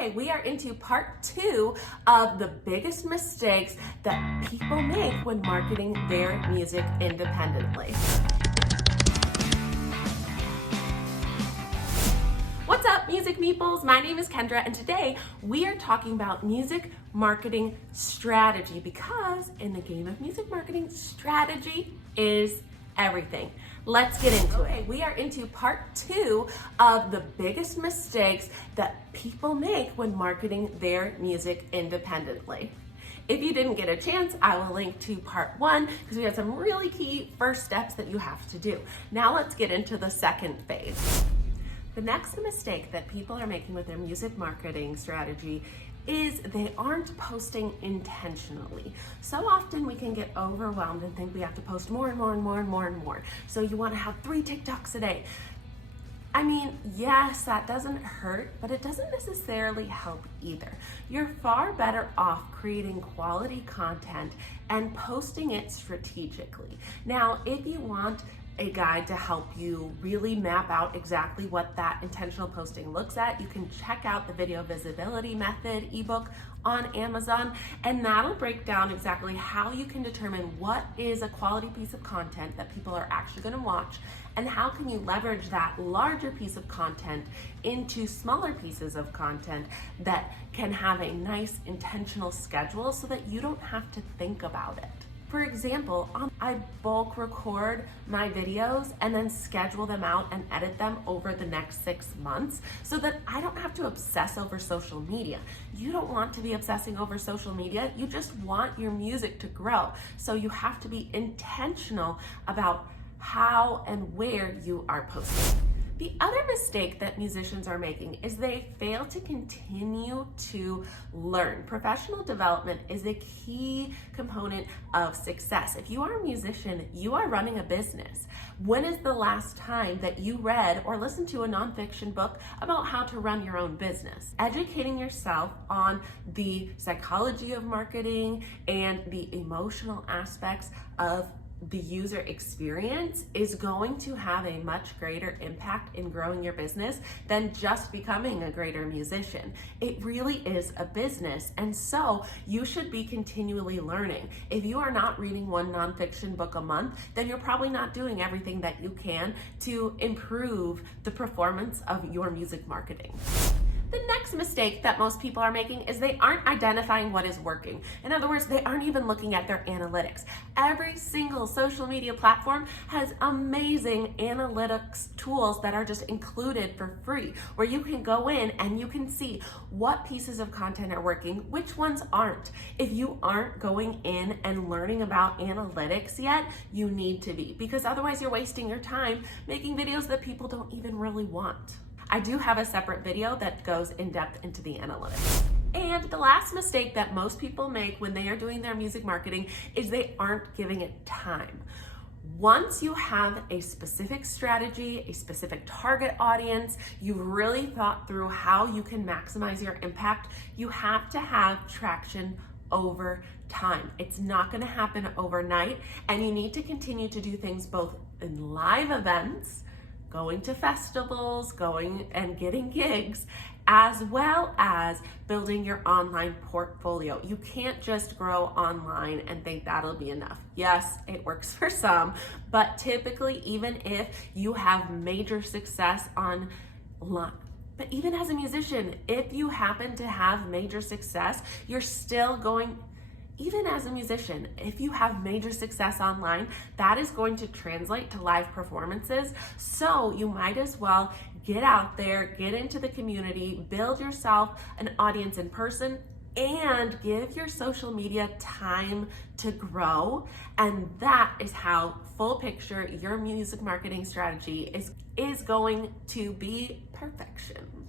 Okay, we are into part 2 of the biggest mistakes that people make when marketing their music independently. What's up, music meeples? My name is Kendra, and today we are talking about music marketing strategy, because in the game of music marketing, strategy is everything. Let's get into it. We are into part 2 of the biggest mistakes that people make when marketing their music independently. If you didn't get a chance, I will link to part 1 because we have some really key first steps that you have to do. Now let's get into the second phase. The next mistake that people are making with their music marketing strategy is they aren't posting intentionally. So often we can get overwhelmed and think we have to post more and more and more and more and more. So you want to have 3 TikToks a day. I mean, yes, that doesn't hurt, but it doesn't necessarily help either. You're far better off creating quality content and posting it strategically. Now, if you want a guide to help you really map out exactly what that intentional posting looks at, you can check out the Video Visibility Method ebook on Amazon, and that'll break down exactly how you can determine what is a quality piece of content that people are actually going to watch, and how can you leverage that larger piece of content into smaller pieces of content that can have a nice intentional schedule so that you don't have to think about it. For example, I bulk record my videos and then schedule them out and edit them over the next 6 months so that I don't have to obsess over social media. You don't want to be obsessing over social media. You just want your music to grow. So you have to be intentional about how and where you are posting. The other mistake that musicians are making is they fail to continue to learn. Professional development is a key component of success. If you are a musician, you are running a business. When is the last time that you read or listened to a nonfiction book about how to run your own business? Educating yourself on the psychology of marketing and the emotional aspects of the user experience is going to have a much greater impact in growing your business than just becoming a greater musician. It really is a business, and so you should be continually learning. If you are not reading one nonfiction book a month, then you're probably not doing everything that you can to improve the performance of your music marketing. The next mistake that most people are making is they aren't identifying what is working. In other words, they aren't even looking at their analytics. Every single social media platform has amazing analytics tools that are just included for free, where you can go in and you can see what pieces of content are working, which ones aren't. If you aren't going in and learning about analytics yet, you need to be, because otherwise you're wasting your time making videos that people don't even really want. I do have a separate video that goes in depth into the analytics. And the last mistake that most people make when they are doing their music marketing is they aren't giving it time. Once you have a specific strategy, a specific target audience, you've really thought through how you can maximize your impact, you have to have traction over time. It's not going to happen overnight, and you need to continue to do things both in live events, going to festivals, going and getting gigs, as well as building your online portfolio. You can't just grow online and think that'll be enough. Yes, it works for some, but typically, even if you have major success online, but even as a musician, if you happen to have major success, you're still going. Even as a musician, if you have major success online, that is going to translate to live performances. So you might as well get out there, get into the community, build yourself an audience in person, and give your social media time to grow. And that is how full picture your music marketing strategy is going to be perfection.